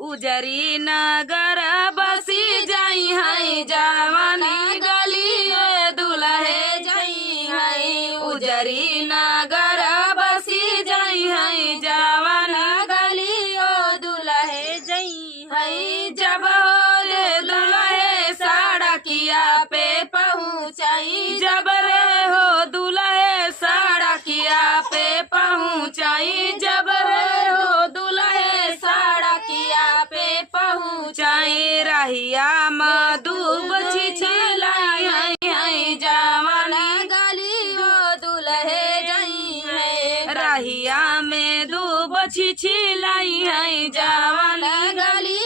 उजरी नगर बसी जाई है जवानी गली दुल्हे जाई है। उजरी नगर बसी जाई है जवानी गली दुल्हे जाई है। जब रे दुल्हे सड़किया पे पहुँचाई, जब रे हो दुल्हे सड़किया पे पहुँचाई, जब रे हो दुल्हे सड़किया पे पहुँचाई। रहिया मधुब छिछलाई है जवानी गली दुल्हे जाई है। रहिया में दूब छिछलाई है जवानी गली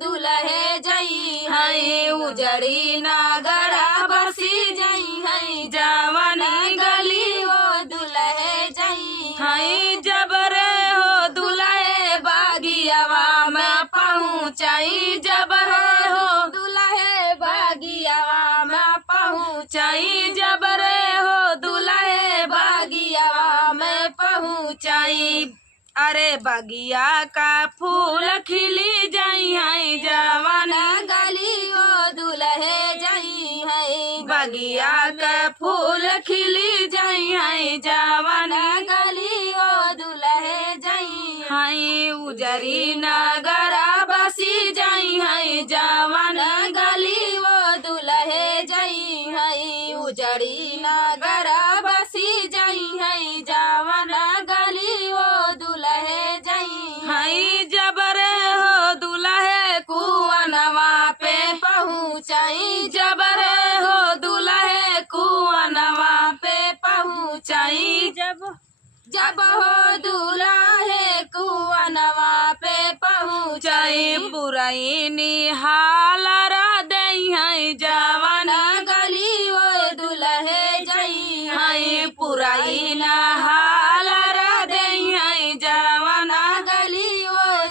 दुल्हे जाई है। उजड़ी नगर बसी जाई है जवानी गली दुल्हे जाई है। जब रे हो दुल्हे बागियावा में पहुँचाई, जब रे हो दुल्हे बागियावा में पहुँचाई, जब रे हो दुल्हे बागियावा में पहुँचाई। अरे बगिया का फूल खिली जाई है जवानी गली दुल्हे जाई है। बगिया का फूल खिली जाई है जवानी गली दुल्हे जाई है। उजरी नगर बसी जाई है जवानी गली दुल्हे जाई है। उजड़ी नगर बसी जाई है जवानी गली दुल्हे जाई है। जब रे हो दुल्हे कुआनवा पे पहुँचाई, जब रे हो दुल्हे कुआनवा पे पहुँचाई, जब हो दुल्हे कुआनवा पे पहुँचाई। पुरैनी हालर दई है जवानी गली दुल्हे जाई है। पुरैना हालर दई है जवानी गली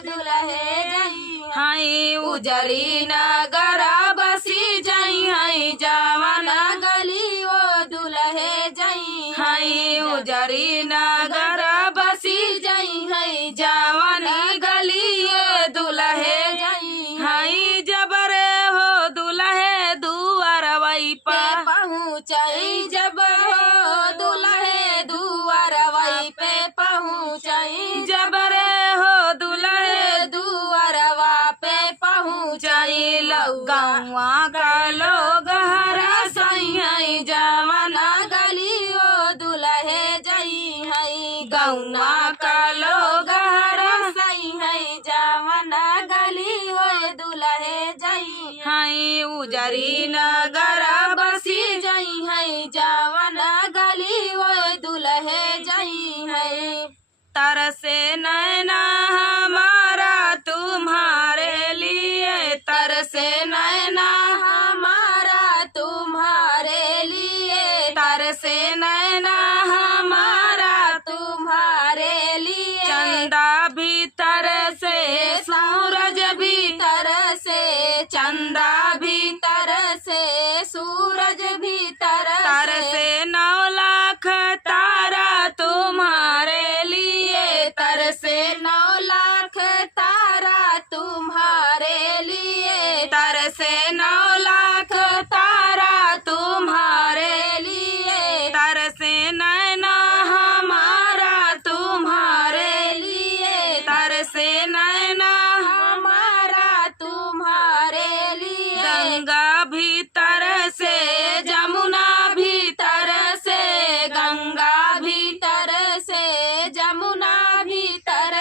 दुल्हे जाई है। उजरी नगर बसी जाई है जवानी गली दुल्हे जाई है। उजरी नगर बसी जाई है जवानी गली दुल्हे जाई है। जब रे हो दुल्हे दुआरवई पे पहुँचाई, जब हो दुल्हे दुआरवई पे पहुँचाई, जब रे हो दुल्हे दुआरवा पे पहुँचाई। गौवा का लोग हरसई है जवानी गली दुल्हे जाई है। गौवा का लोग हरसई है जवानी गली दुल्हे जाई है। उजरी नगर बसी जाई है जवानी गली दुल्हे जाई है। तरसे नैना हमारा तुम्हारे लिए, तरसे नैना हमारा तुम्हारे लिए, तरसे नैना हमारा तुम्हारे लिए। चंदा भीतर से सूरज भीतर से, चंदा भीतर से सूरज भीतर से। 9 लाख तारा तुम्हारे लिए, तरसे 9 लाख तारा तुम्हारे लिए, तरसे 9 लाख तारा तुम्हारे लिए। तरसे नैना हमारा तुम्हारे लिए, तरसे नैना हमारा तुम्हारे लिए। गंगा भीतर से जमुना भीतर से, गंगा भीतर से जमुना भीतर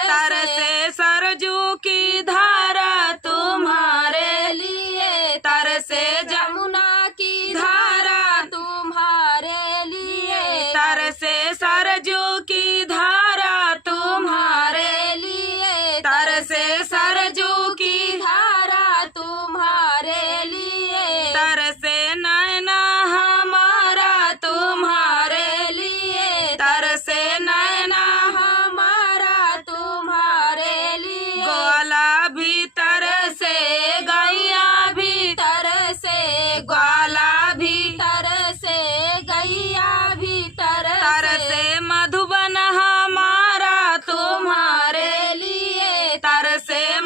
से। सरजू की धारा तुम्हारे लिए, तरसे जमुना की धारा तुम्हारे लिए, तरसे सरजू की धारा तुम्हारे लिए, तरसे सरजू की धारा तुम्हारे लिए। तरसे नैना हमारा तुम्हारे लिए, तरसे नैना हमारा तुम्हारे लिए। ग्वाला भीतर से गैया भीतर से, ग्वाला भीतर से गैया भीतर तरसे। मधुबन हमारा तुम्हारे लिए, तरसे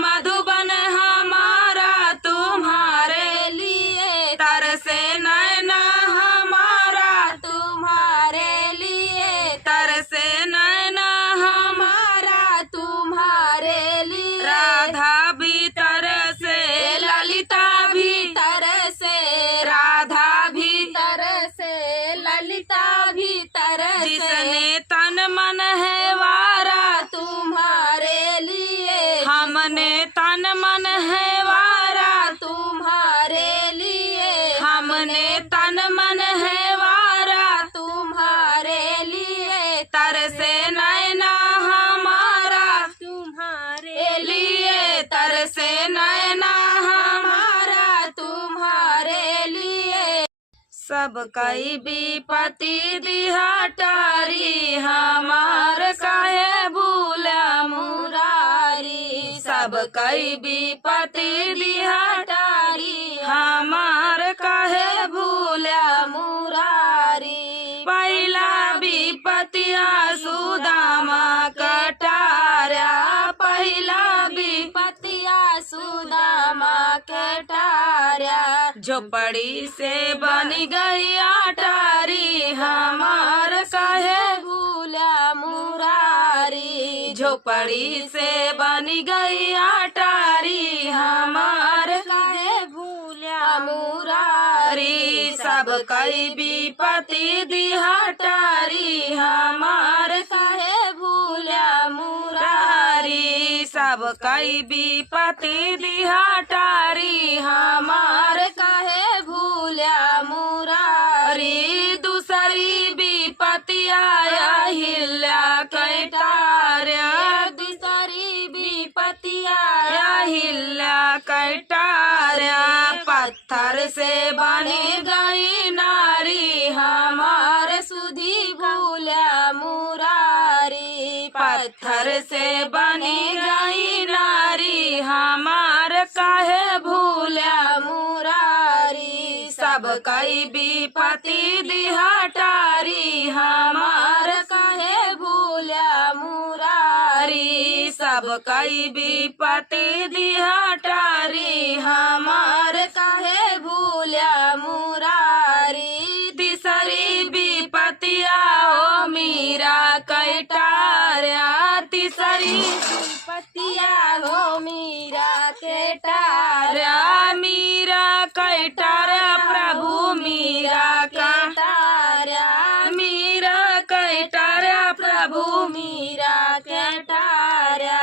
हमने तन मन है वारा तुम्हारे लिए, हमने तन मन है वारा तुम्हारे लिए, तरसे नैना हमारा तुम्हारे लिए, तरसे नैना हमारा तुम्हारे लिए। सब कई विपत्ति दिहा टारी, हमार काहे भूला मुरारी, सब कई विपत्ति दिहा टारी, हमार काहे भूला मुरारी। पहला विपत्तिया सुदामा कटारा, पहला विपत्तिया सुदामा कटारा, झोपड़ी से बनी गई अटारी, हमार काहे भूला मुरारी, झोपड़ी से बनी गई अटारी, हमार काहे भूला मुरारी। सब कई विपत्ति दिहा टारी, हमार काहे भूला मुरारी, सब कई विपत्ति दिहा टारी, हमार काहे भूला मुरारी। दूसरी विपत्ति आया हिल्या कैटार्या, दूसरी विपत्ति आया हिल्या कैटार्या, पत्थर से बनी गई नारी, हमार सुधी भूला मुरारी, पत्थर से बनी गई नारी, हमार काहे भूला मुरारी। सब कई विपत्ति दिहा टारी, हमार काहे भूला मुरारी, सब कई विपत्ति दिहा टारी, हमार काहे भूला मुरारी। तीसरी विपत्ति आओ मीरा कैटार्या, तीसरी विपत्ति आओ मीरा कैटार्या, मीरा कैटार्या प्रभु मीरा कैटार्या, मीरा कैटार्या प्रभु मीरा कैटार्या,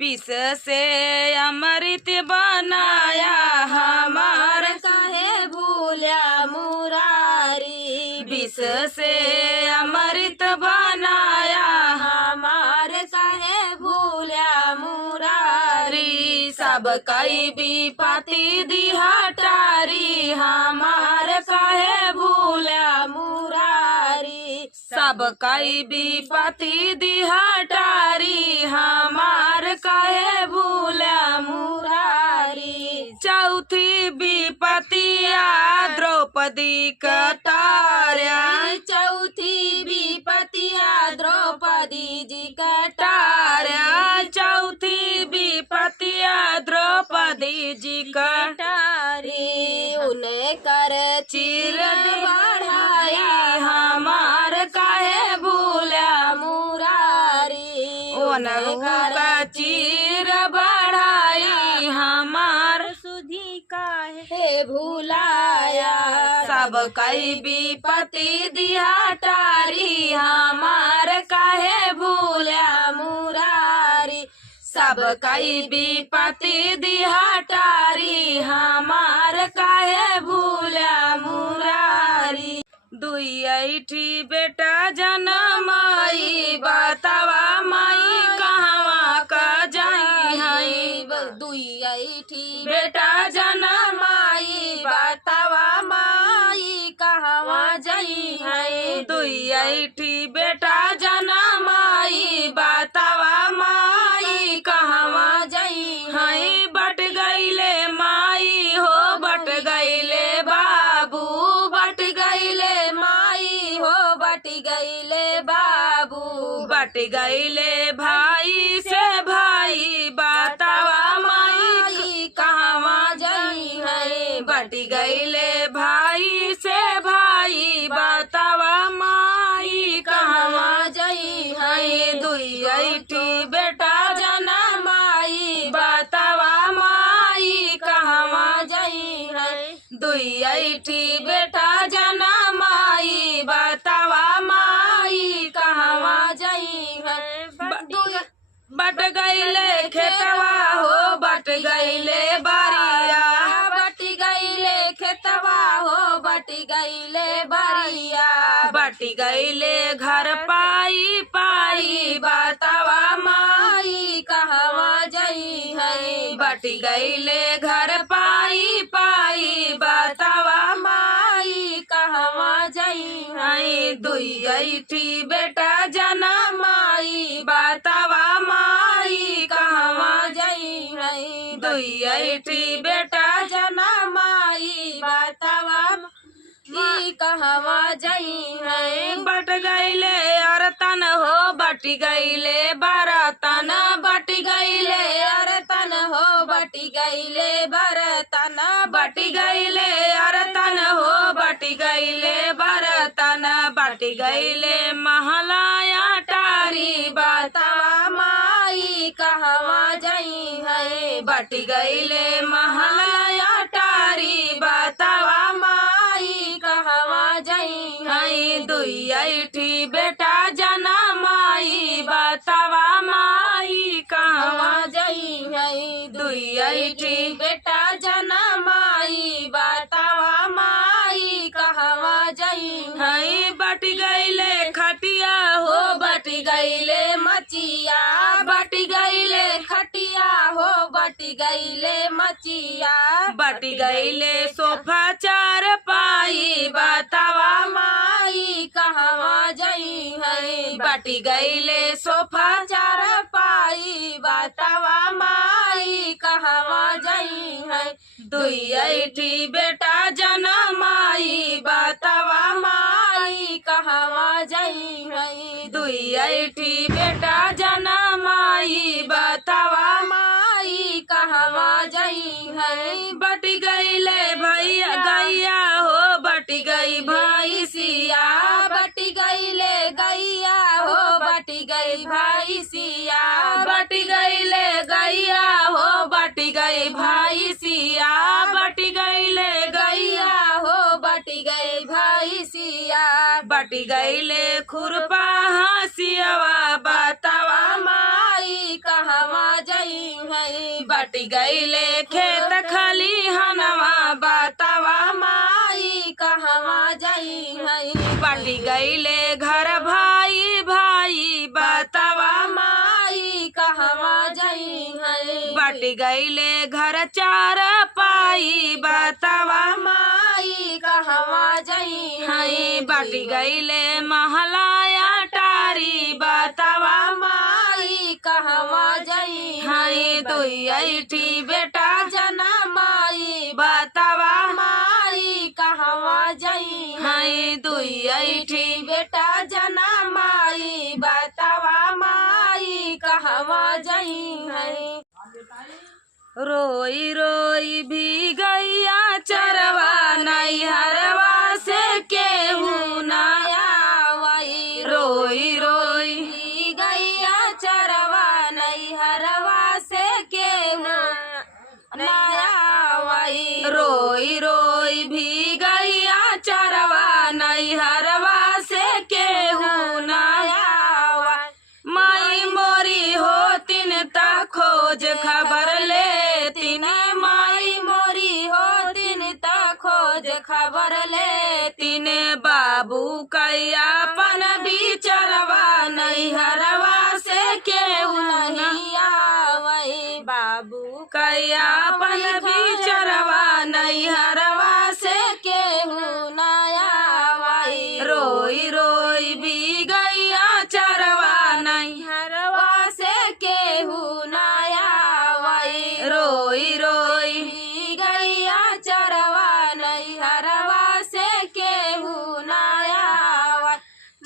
विष से अमृत बनाया, हमार काहे भूला मुरारी, विष से अमृत बनाया, हमार काहे भूला मुरारी। सब कई विपत्ति दिहा टारी, हमार काहे भूला मुरारी, सब कई विपत्ति दिहा टारी, हमार काहे भूला मुरारी। चौथी विपत्तिया द्रौपदी कटार्या, चौथी विपत्तिया द्रौपदी जी कटार्या, चौथी विपत्तिया द्रौपदी जी कटारी, उन्हें कर चीर बढ़ाया, हमार काहे भूला मुरारी, उन्हें कर चीर बढ़ाई, हमार सुधी काहे भूलाया। सब कई विपत्ति दिहा टारी, हमार काहे भूला मुरारी, सब कई विपत्ति दिहा टारी, हमार काहे भूला मुरारी। दुई ऐठी बेटा जनमाई, बतावा माई कहवा का जाई हई, दुई ऐठी बेटा जनमाई, बतावा माई कहवा जाई हई, दुई ऐठी बेटा जनमाई, बतावा माई कहवा जाई हई। बट गईले माई हो, बट गईले बाबू, बट गईले माई हो, बट गईले बाबू, बट गईले भाई से भाई, बतावा माई कहवा जाई है, बट गईले भाई से भाई, बतावा माई कहवा जाई है। दुई ऐठी बेटा जनमाई, बतावा माई कहवा जाई है, दुई ऐठी बेटा जनमाई, बतावा माई कहवा जाई है। बट गईले खेतवा हो, गईले बारिया बटी गईले खेतवा हो बटी गईले बारिया बटी गईले घर पाई पाई बतावा माई कहवा जई है बटी गईले घर पाई पाई बतावा माई कहवा जई है दुई थी बेटा जना माई बतावा माई कहवा जई है दुई थी बेटा जना माई बतावा माई कहवा जई है बट गईले अरतन हो बटी गईले बरतन बटी गईले अरतन हो बटी गईले बरतन बटी गईले अरतन हो बटी गईले बरतन बटी गईले महलाया टारी बतावा माई कहवा जई है बटी गईले महलाया टारी बतावा माई कहवा जई है दुई थी बेटा जना माई बतावा माई कहवा जई है दुई थी बेटा जना माई बतावा माई कहवा जई है बटी गईले खटिया हो बटी गईले मचिया बटी गईले खटिया हो बटी गईले मचिया बटी गईले सोफा चार पाई बतावा माई कहवा जई है बटी गईले सोफा चार पाई बतावा माई कहवा जई है दुई थी बेटा जना माई बतावा माई कहवा जई है दुई थी बेटा जना माई बतावा माई कहवा जई है बटी गईले भैया गैया हो बटी गई भाई सिया बटी गईले गैया हो बटी गई भाई सिया बटी गईले गैया हो बटी गई भाई सिया बटी गईले गैया हो बटी गई भाई सिया बटी गईले खुरपा हसियावा बतावा माई कहवा जई है बटी गईले खेत खलिहनवा बतावा माई कहवा जई है बटी गईले घर भाई भाई बतावा माई कहवा जई है बटी गईले घर चार पाई बतावा माई कहवा जई है बटी गईले महलाया टारी बतावा माई कहवा जई है दुई थी बेटा जना माई बतावा माई कहवा जई है दुई थी बेटा जना माई बतावा माई कहवा जई है रोई रोई भी गैया चरवा नैहरवा से केहू नया वही रोई रोई भी गैया चरवा नैहरवा से केहू नया वही रोई रोई भी गैया चरवा नैहरवा से केहू नया माई मोरी हो तिन ता खोज खबर ले तिन माई मोरी हो तिन ता खोज खबर ले तिन बाबू कैयापन बिचरवा नैहरवा से केहू नहीं आवई बाबू कैयापन बिचरवा नैहरवा से केहू नहीं आवई रोई रोई भी गैया चरवा नैहरवा से केहू नहीं आवई रोई रोई भी गैया चरवा नैहरवा से केहू नहीं आवई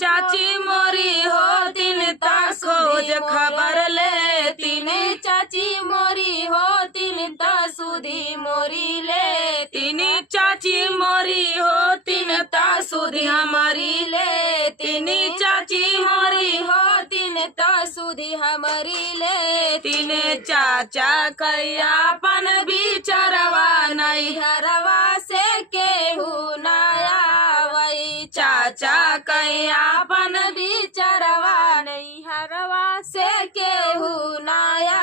चाची मोरी हो तिन ता खोज खबर ले तिन चाची मोरी हो तिन ता सुधी मोरी ले तिन चाची मोरी हो तिन ता सुधी हमारी ले तिन चाची मोरी हो तिन ता सुधी हमारी ले तिन चाचा कैयापन बिचरवा नैहरवा से केहू नया वही चाचा कैयापन बिचरवा नैहरवा से केहू नया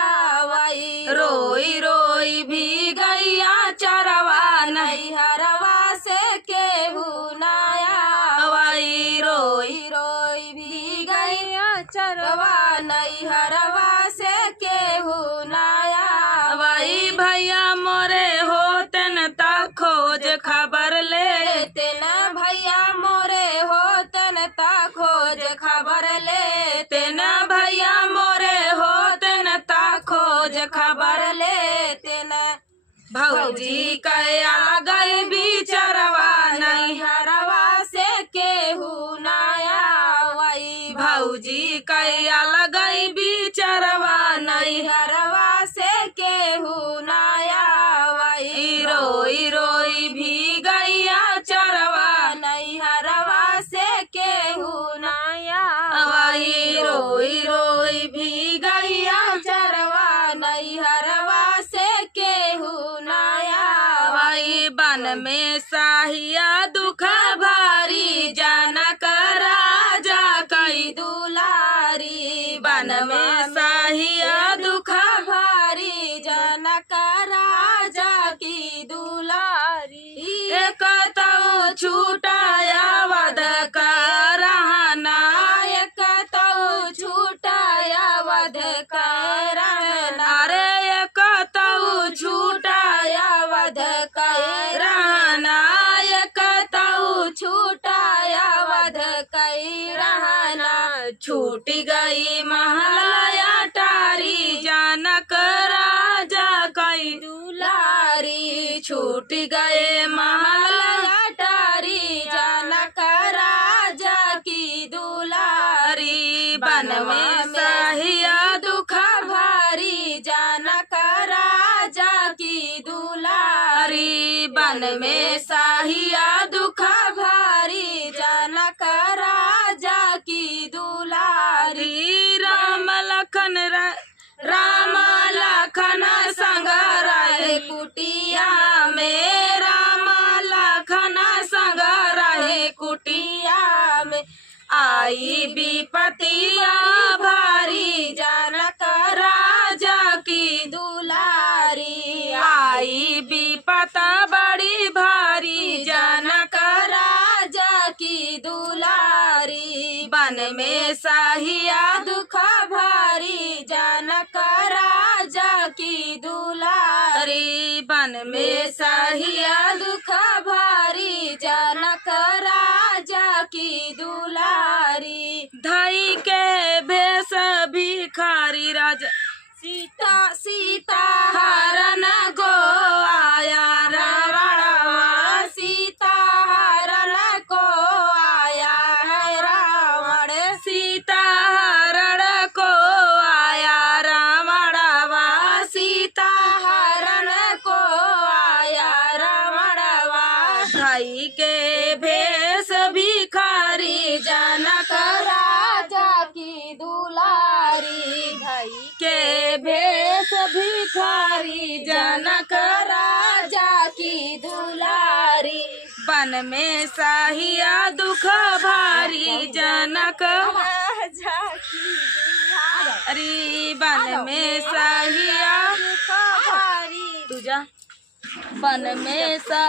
वही रो रोई रोई भी गैया चरवा नैहरवा से केहू नया वही रोई रोई भी गैया चरवा नैहरवा से केहू नया वही भैया मोरे होतन ता खोज खबर लेते न भैया मोरे होतन ता खोज खबर लेते न भैया मोरे होतन ता खोज खबर लेते न भौजी कया गई बिचरवा नैहरवा से केहू नया वही भौजी कया लगई बिचरवा नैहरवा से केहू नया वही रोई रोई भी गैया चरवा नैहरवा से केहू नया वही रोई रोई भी गैया चरवा नैहरवा से केहू नया वही बन में साहिया दुख भारी जनक राजा कई दुलारी बन में साहिया दुख भारी जनक राजा की दुलारी एक तो छूटाया वध करहना एक तो छूटाया वध करहना रे एक तो छूटाया वध करहना एक तो छूटाया वध करहना छूट गई महलया टारी जनक राजा कई दुलारी छूट गए महलया टारी जनक राजा की दुलारी बन में साहिया दुख भारी जनक राजा की दुलारी बन में साहिया दुख भारी जनक राजा की दुलारी राम लखन संग रहे कुटिया में राम लखन संग रहे कुटिया में आई विपतिया भारी जनक राजा की दुलारी आई विपत बड़ी भारी जनक राजा की दुलारी बन में साहिया दुख भारी जनक राजा की दुलारी बन में साहिया दुख भारी जनक राजा की दुलारी धई के भेष भिखारी राजा सीता हरण गो आया रावण सीता हरण को आया है रावण सीता हरण को आया रावणवा सीता हरण को आया रावणवा धई के भेष भिखारी जनक राजा की दुलारी धई के भेष भिखारी जनक राजा की दुलारी बन में साहिया दुख भारी जनक राजा की दुलारी बन में साहिया दुख भारी तुझा बन में सा